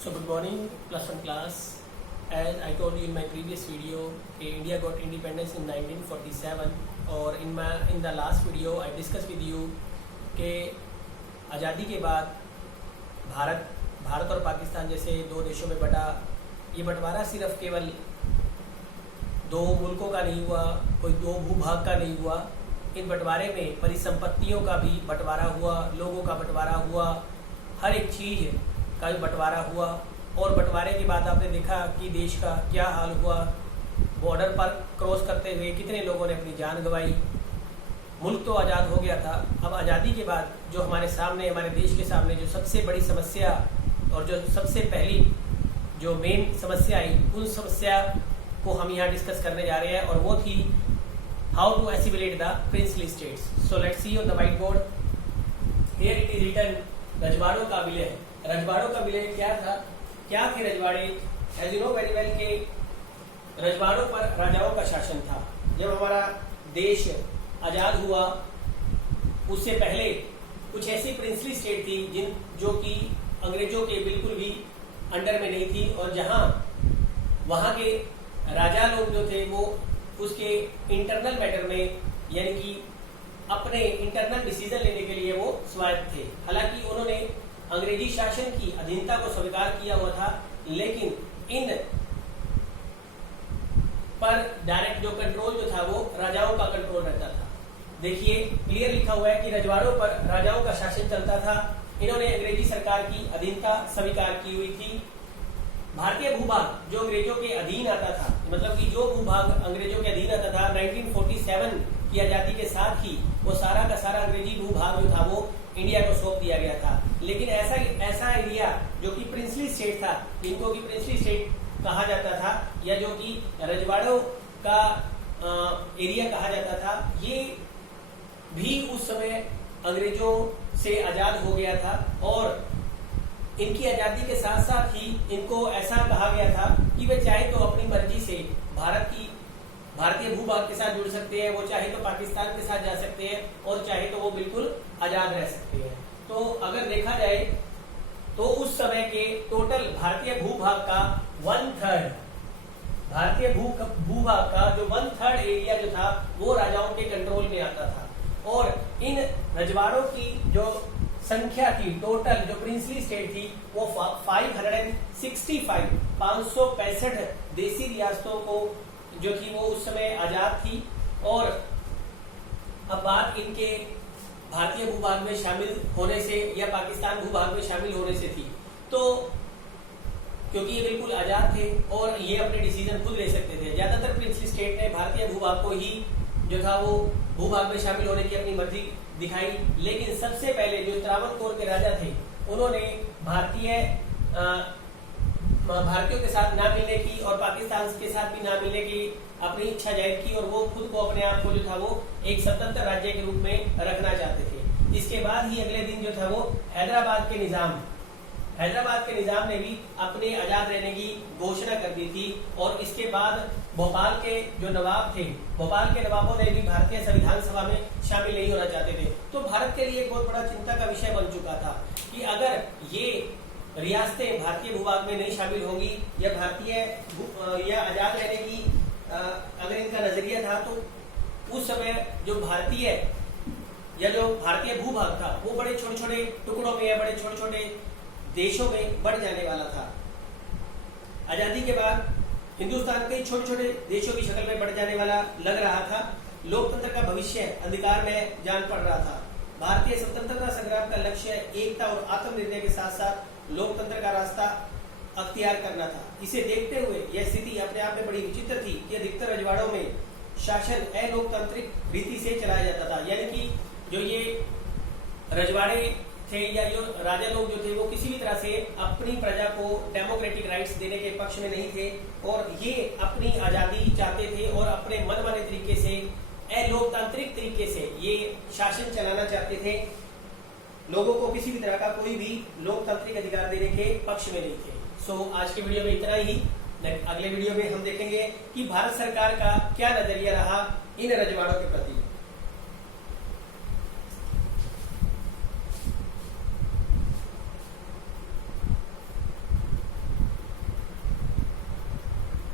So good morning, +1 class. As I told you in my previous video, India got independence in 1947, और in the last video I discussed with you कि आज़ादी के बाद भारत और पाकिस्तान जैसे दो देशों में बटा। ये बंटवारा सिर्फ केवल दो मुल्कों का नहीं हुआ, कोई दो भूभाग का नहीं हुआ। इन बंटवारे में परिसंपत्तियों का भी बंटवारा हुआ, लोगों का बंटवारा हुआ, हर एक चीज़ का भी बंटवारा हुआ। और बंटवारे के बाद आपने देखा कि देश का क्या हाल हुआ। बॉर्डर पर क्रॉस करते हुए कितने लोगों ने अपनी जान गंवाई। मुल्क तो आज़ाद हो गया था। अब आज़ादी के बाद जो हमारे देश के सामने जो सबसे बड़ी समस्या और जो सबसे पहली जो मेन समस्या आई, उन समस्या को हम यहाँ डिस्कस करने जा रहे हैं, और वो थी how to assimilate the princely states. So let's see on the white board. Here it is written रजवाड़ों का विलय। रजवाड़ों का विलय क्या थे रजवाड़े? As you know very well के रजवाड़ों पर राजाओं का शासन था। जब हमारा देश आजाद हुआ उससे पहले कुछ ऐसी प्रिंसली स्टेट थी जो कि अंग्रेजों के बिल्कुल भी अंडर में नहीं थी, और जहां वहां के राजा लोग जो थे वो उसके इंटरनल मैटर में, यानी कि अपने इंटरनल डिसीजन लेने के लिए वो स्वायत्त थे। हालांकि उन्होंने अंग्रेजी शासन की अधीनता को स्वीकार किया हुआ था, लेकिन इन पर डायरेक्ट जो कंट्रोल जो था वो राजाओं का कंट्रोल रहता था। देखिए क्लियर लिखा हुआ है कि रजवाड़ों पर राजाओं का शासन चलता था। इन्होंने अंग्रेजी सरकार की अधीनता स्वीकार की हुई थी। भारतीय भूभाग जो अंग्रेजों के अधीन आता था, मतलब कि जो भूभाग अंग्रेजों के अधीन आता था 1947 की आजादी के साथ ही वो सारा का सारा अंग्रेजी भूभाग जो था वो इंडिया को सौंप दिया गया था। लेकिन ऐसा एरिया जो कि प्रिंसली स्टेट था, इनको की प्रिंसली स्टेट कहा जाता था, या जो कि रजवाड़ों का एरिया कहा जाता था, ये भी उस समय अंग्रेजों से आजाद हो गया था। और इनकी आजादी के साथ साथ ही इनको ऐसा कहा गया था कि वे चाहे तो अपनी मर्जी से भारतीय भूभाग के साथ जुड़ सकते हैं, वो चाहे तो पाकिस्तान के साथ जा सकते हैं, और चाहे तो वो बिल्कुल आजाद रह सकते हैं। तो अगर देखा जाए तो उस समय के टोटल भारतीय भूभाग का 1/3, भारतीय भूभाग का जो 1/3 एरिया जो था वो राजाओं के कंट्रोल में आता था। और इन रजवाड़ों की जो संख्या थी, टोटल जो प्रिंसली स्टेट थी वो 565 देसी रियासतों को जो थी वो उस समय आजाद थी। और अब बात इनके भारतीय भूभाग में शामिल होने से या पाकिस्तान भूभाग में शामिल होने से थी, तो क्योंकि ये बिल्कुल आजाद थे और ये अपने डिसीजन खुद ले सकते थे। ज्यादातर प्रिंसली स्टेट ने भारतीय भूभाग को ही जो था वो भूभाग में शामिल होने की अपनी मर्जी दिखाई। लेकिन सबसे पहले जो त्रावणकोर के राजा थे उन्होंने भारतीयों के साथ ना मिलने की और पाकिस्तान के साथ भी ना मिलने की अपनी इच्छा जाहिर की, और वो खुद को अपने आप को जो था वो एक स्वतंत्र राज्य के रूप में रखना चाहते थे। इसके बाद ही अगले दिन जो था वो हैदराबाद के निजाम ने भी अपने आजाद रहने की घोषणा कर दी थी। और इसके बाद भोपाल के जो नवाब थे, भोपाल के नवाबों ने भी भारतीय संविधान सभा में शामिल नहीं होना चाहते थे। तो भारत के लिए एक बहुत बड़ा चिंता का विषय बन चुका था कि अगर ये रियासतें भारतीय भूभाग में नहीं शामिल होंगी या आजाद रहने की अगर इनका नजरिया था, तो उस समय जो भारतीय भूभाग था वो बड़े छोटे छोटे टुकड़ों में या बड़े छोटे छोटे देशों में बढ़ जाने वाला था। आजादी के बाद हिंदुस्तान कई छोटे छोटे देशों की शक्ल में बढ़ जाने वाला लग रहा था। लोकतंत्र का भविष्य अंधकार में जान पड़ रहा था। भारतीय स्वतंत्रता संग्राम का लक्ष्य एकता और आत्मनिर्णय के साथ साथ लोकतंत्र का रास्ता अख्तियार करना था। इसे देखते हुए यह स्थिति अपने आप में बड़ी विचित्र थी कि अधिकतर रजवाड़ों में शासन अलोकतांत्रिक रीति से चलाया जाता था, यानी कि जो ये रजवाड़े थे या जो राजा लोग जो थे वो किसी भी तरह से अपनी प्रजा को डेमोक्रेटिक राइट्स देने के पक्ष में नहीं थे, और ये अपनी आजादी चाहते थे और अपने मनमाने तरीके से अलोकतांत्रिक तरीके से ये शासन चलाना चाहते थे। लोगों को किसी भी तरह का कोई भी लोकतांत्रिक अधिकार देने के पक्ष में नहीं थे। सो आज के वीडियो में इतना ही। अगले वीडियो में हम देखेंगे कि भारत सरकार का क्या नजरिया रहा इन रजवाड़ों के प्रति।